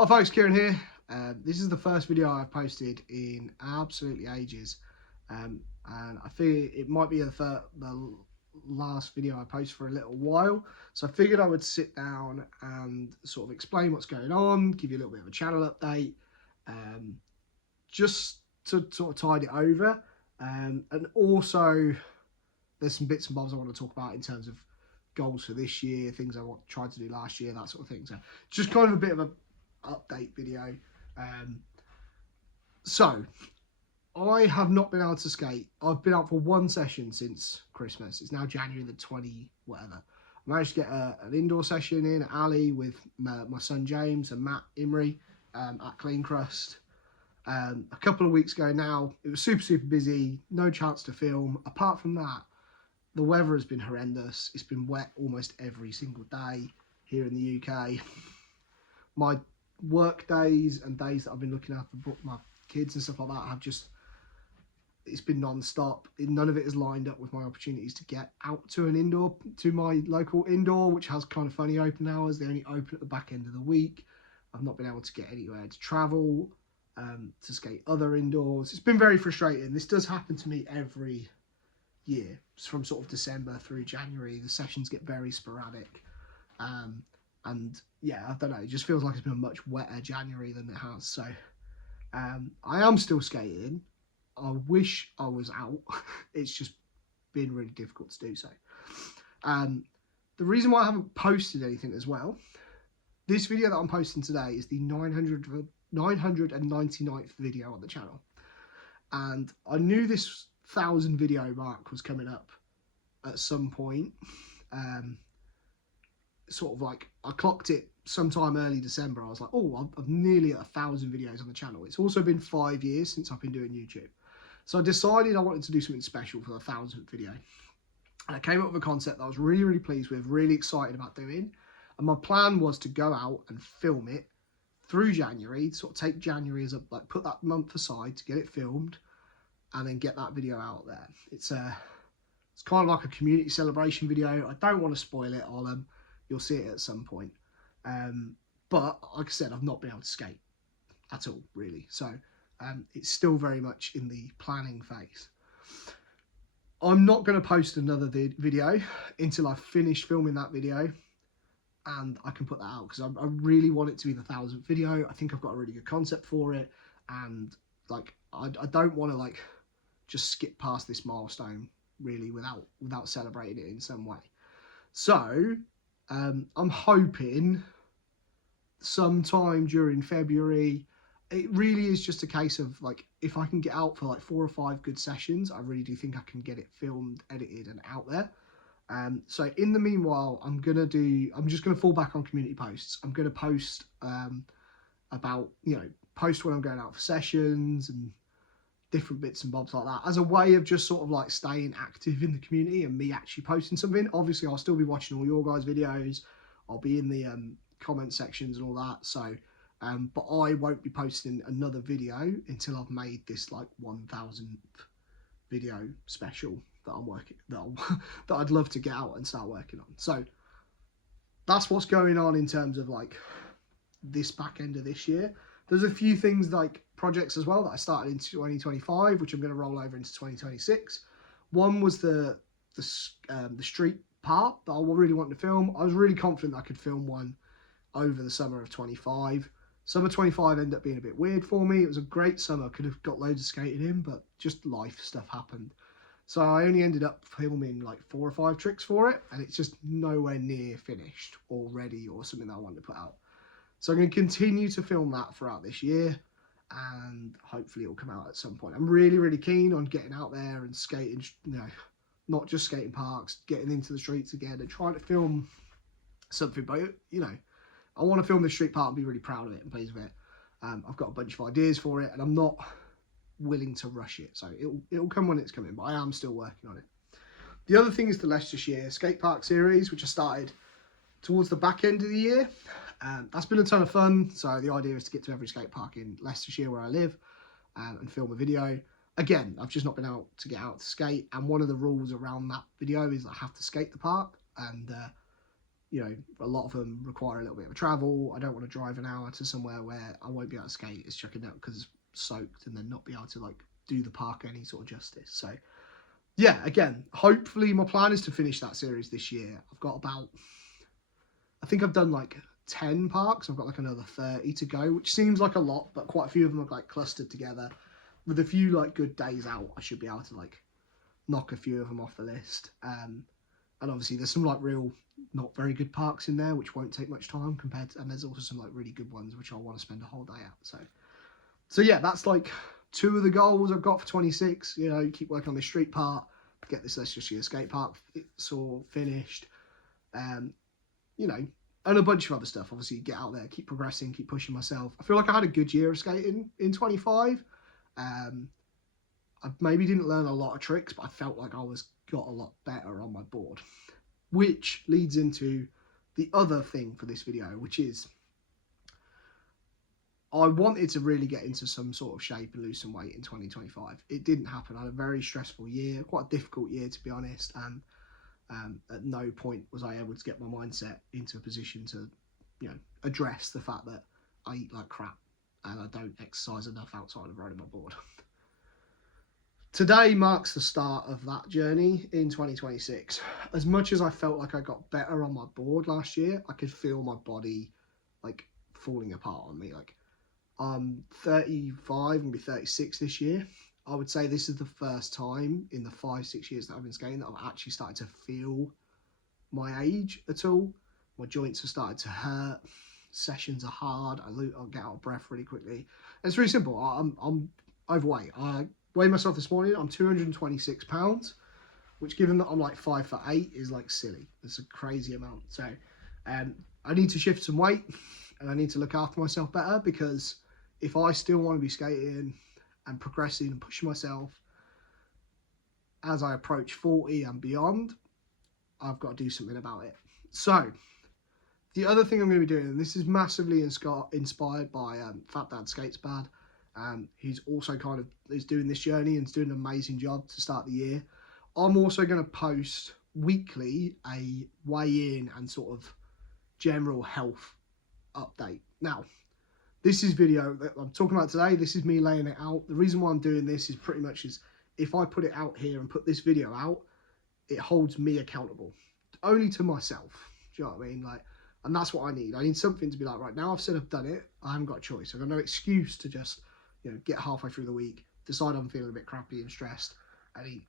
Hi folks, Kieran here. This is the first video I've posted in absolutely ages, and I figured it might be the last video I post for a little while. So I figured I would sit down and sort of explain what's going on, give you a little bit of a channel update, just to sort of tide it over, and also there's some bits and bobs I want to talk about in terms of goals for this year, things I tried to do last year, that sort of thing. So just kind of a bit of a update video. So I have not been able to skate. I've been out for one session since Christmas. It's now January the 20 whatever. I managed to get an indoor session in at Ali with my son James and Matt Imrie at Clean Crust. A couple of weeks ago now. It was super busy, no chance to film. Apart from that, the weather has been horrendous. It's been wet almost every single day here in the UK. My work days and days that I've been looking after my kids and stuff like that have just, it's been non-stop. None of it has lined up with my opportunities to get out to my local indoor, which has kind of funny open hours. They only open at the back end of the week. I've not been able to get anywhere to travel to skate other indoors. It's been very frustrating. This does happen to me every year from sort of December through January. The sessions get very sporadic. And yeah, I don't know, it just feels like it's been a much wetter January than it has. So I am still skating. I wish I was out. It's just been really difficult to do so. The reason why I haven't posted anything as well, this video that I'm posting today is the 999th video on the channel. And I knew this 1,000 video mark was coming up at some point. Sort of like, I clocked it sometime early December. I was like, oh, I'm nearly at 1,000 videos on the channel. It's also been 5 years since I've been doing YouTube. So I decided I wanted to do something special for the 1,000th video. And I came up with a concept that I was really pleased with, really excited about doing. And my plan was to go out and film it through January, sort of take January as like put that month aside to get it filmed and then get that video out there. It's kind of like a community celebration video. I don't want to spoil it. You'll see it at some point. But like I said, I've not been able to skate at all, really. So it's still very much in the planning phase. I'm not going to post another video until I've finished filming that video and I can put that out, because I really want it to be the 1,000th video. I think I've got a really good concept for it, and like I don't want to like just skip past this milestone really without celebrating it in some way. So I'm hoping sometime during February. It really is just a case of like, if I can get out for like 4 or 5 good sessions, I really do think I can get it filmed, edited and out there. So in the meanwhile, I'm just going to fall back on community posts. I'm going to post about, post when I'm going out for sessions and different bits and bobs like that, as a way of just sort of like staying active in the community and me actually posting something. Obviously, I'll still be watching all your guys' videos. I'll be in the comment sections and all that. So, but I won't be posting another video until I've made this like 1,000th video special that I'm working, that I'd love to get out and start working on. So that's what's going on in terms of like this back end of this year. There's a few things like projects as well that I started in 2025, which I'm going to roll over into 2026. One was the street part that I really wanted to film. I was really confident that I could film one over the summer of 25. Summer 25 ended up being a bit weird for me. It was a great summer. Could have got loads of skating in, but just life stuff happened. So I only ended up filming like 4 or 5 tricks for it, and it's just nowhere near finished or ready or something that I wanted to put out. So I'm going to continue to film that throughout this year, and hopefully it'll come out at some point. I'm really keen on getting out there and skating, not just skating parks, getting into the streets again and trying to film something. But, I want to film the street part and be really proud of it and pleased with it. I've got a bunch of ideas for it, and I'm not willing to rush it. So it'll come when it's coming, but I am still working on it. The other thing is the Leicestershire Skate Park series, which I started towards the back end of the year. That's been a ton of fun. So the idea is to get to every skate park in Leicestershire where I live and film a video. Again, I've just not been able to get out to skate, and one of the rules around that video is I have to skate the park, and you know, a lot of them require a little bit of travel. I don't want to drive an hour to somewhere where I won't be able to skate. It's chucking out because it's soaked, and then not be able to like do the park any sort of justice. So yeah, again, hopefully my plan is to finish that series this year. I've got about, I think I've done like 10 parks. I've got like another 30 to go, which seems like a lot, but quite a few of them are like clustered together. With a few like good days out, I should be able to like knock a few of them off the list. And obviously there's some like real not very good parks in there, which won't take much time compared to, and there's also some like really good ones which I want to spend a whole day at. So yeah, that's like 2 of the goals I've got for 26. You know, keep working on this street part, get this Leicestershire skate park all finished, you know, and a bunch of other stuff. Obviously, get out there, keep progressing, keep pushing myself. I feel like I had a good year of skating in 25. I maybe didn't learn a lot of tricks, but I felt like I got a lot better on my board, which leads into the other thing for this video, which is I wanted to really get into some sort of shape and lose some weight in 2025. It didn't happen. I had a very stressful year, quite a difficult year to be honest, and at no point was I able to get my mindset into a position to, you know, address the fact that I eat like crap and I don't exercise enough outside of riding my board. Today marks the start of that journey in 2026. As much as I felt like I got better on my board last year, I could feel my body like falling apart on me. Like, I'm 35, I'm gonna be 36 this year. I would say this is the first time in the 5-6 years that I've been skating that I've actually started to feel my age at all. My joints have started to hurt. Sessions are hard. I'll get out of breath really quickly. And it's really simple. I'm overweight. I weighed myself this morning. I'm 226 pounds, which given that I'm like 5'8" is like silly. It's a crazy amount. So I need to shift some weight and I need to look after myself better, because if I still want to be skating and progressing and pushing myself as I approach 40 and beyond, I've got to do something about it. So the other thing I'm going to be doing, and this is massively inspired by Fat Dad Skates Bad, who's also kind of is doing this journey and is doing an amazing job to start the year. I'm also going to post weekly a weigh-in and sort of general health update. Now, this is video that I'm talking about today. This is me laying it out. The reason why I'm doing this is pretty much is if I put it out here and put this video out, it holds me accountable only to myself. Do you know what I mean? Like, and that's what I need. I need something to be like, right now I've said I've done it. I haven't got a choice. I've got no excuse to just, you know, get halfway through the week, decide I'm feeling a bit crappy and stressed, and eat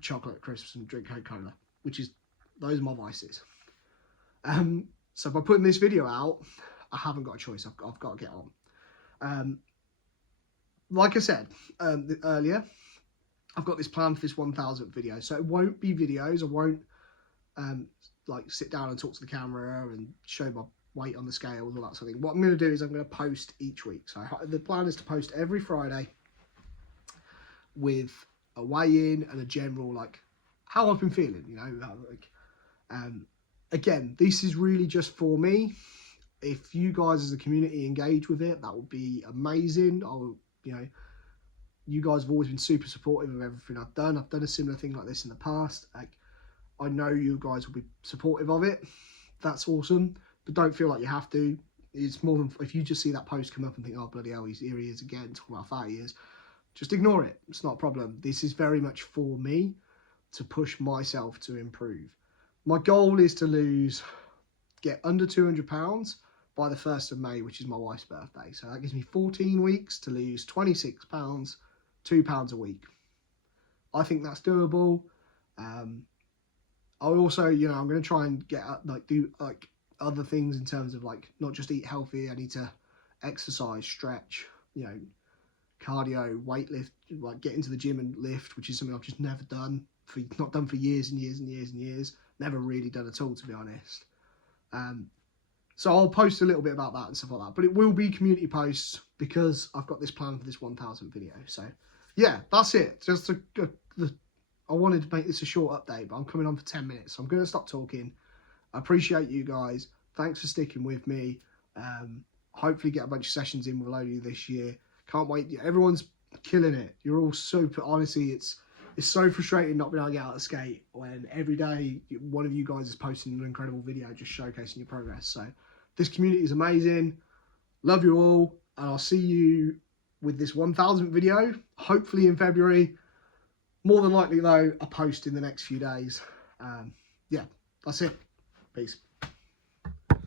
chocolate crisps and drink Coca-Cola, which is, those are my vices. So by putting this video out, I haven't got a choice. I've got to get on. Like I said earlier, I've got this plan for this 1,000th video. So it won't be videos. I won't like sit down and talk to the camera and show my weight on the scales, all that sort of thing. What I'm going to do is I'm going to post each week. So the plan is to post every Friday with a weigh-in and a general, like, how I've been feeling, you know. Like, again, this is really just for me. If you guys as a community engage with it, that would be amazing. You know, you guys have always been super supportive of everything I've done. I've done a similar thing like this in the past. Like, I know you guys will be supportive of it. That's awesome. But don't feel like you have to. It's more than, if you just see that post come up and think, oh, bloody hell, here he is again, talking about 30 years. Just ignore it. It's not a problem. This is very much for me to push myself to improve. My goal is to get under 200 pounds by the 1st of May, which is my wife's birthday. So that gives me 14 weeks to lose 26 pounds, 2 pounds a week. I think that's doable. I also, you know, I'm going to try and get do like other things in terms of like not just eat healthy. I need to exercise, stretch, you know, cardio, weightlift, like get into the gym and lift, which is something I've just never done not done for years and years and years and years. Never really done at all, to be honest. So I'll post a little bit about that and stuff like that, but it will be community posts because I've got this plan for this 1,000 video. So yeah, that's it. Just I wanted to make this a short update, but I'm coming on for 10 minutes. So I'm going to stop talking. I appreciate you guys. Thanks for sticking with me. Hopefully get a bunch of sessions in with a load of you this year. Can't wait. Everyone's killing it. You're all super, honestly, it's It's so frustrating not being able to get out of skate when every day one of you guys is posting an incredible video just showcasing your progress. So this community is amazing. Love you all, and I'll see you with this 1000th video, hopefully in February. More than likely though, a post in the next few days. Yeah, that's it. Peace.